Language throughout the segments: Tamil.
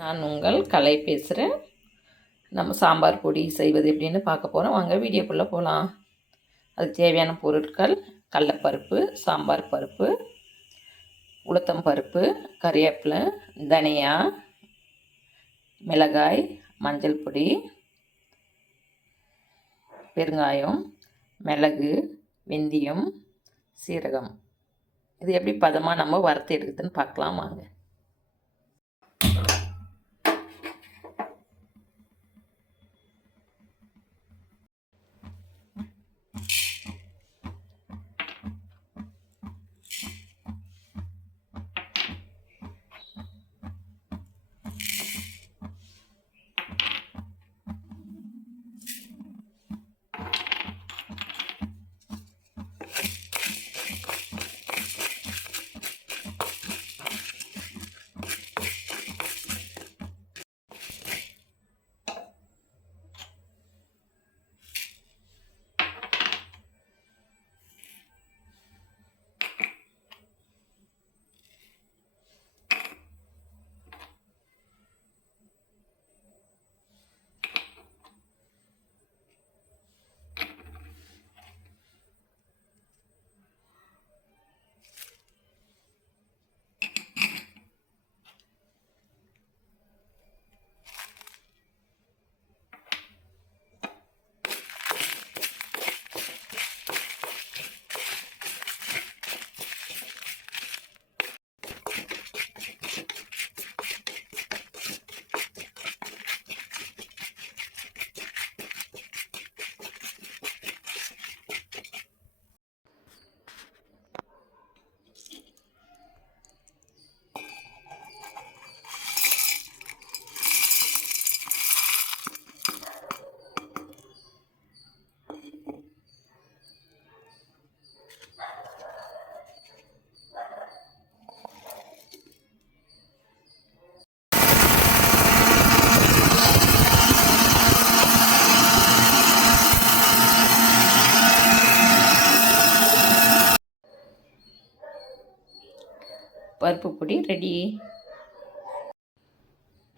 நான் உங்கள் கலை பேசுகிறேன். நம்ம சாம்பார் பொடி செய்வது எப்படின்னு பார்க்க போகிறோம். வாங்க வீடியோக்குள்ளே போகலாம். அதுக்கு தேவையான பொருட்கள்: கடலைப்பருப்பு, சாம்பார் பருப்பு, உளுத்தம் பருப்பு, கறிவேப்பிலை, தனியா, மிளகாய், மஞ்சள் பொடி, பெருங்காயம், மிளகு, வெந்தயம், சீரகம். இது எப்படி பதமாக நம்ம வறுத்து எடுக்குதுன்னு பார்க்கலாம் வாங்க.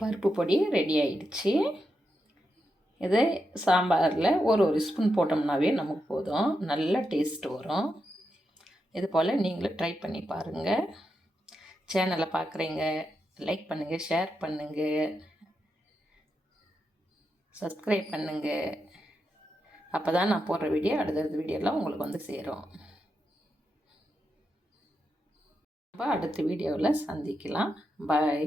பருப்பு பொடி ரெடி ஆயிடுச்சு. இது சாம்பாரில் ஒரு ஸ்பூன் போட்டோம்னாவே நமக்கு போதும், நல்ல டேஸ்ட் வரும். இது போல் நீங்களும் ட்ரை பண்ணி பாருங்கள். சேனலை பார்க்குறீங்க, லைக் பண்ணுங்கள், ஷேர் பண்ணுங்கள், சப்ஸ்கிரைப் பண்ணுங்கள். அப்போ தான் நான் போடுற அடுத்தடுத்த வீடியோலாம் உங்களுக்கு வந்து சேரும். அடுத்த வீடியோவில் சந்திக்கலாம். பாய்.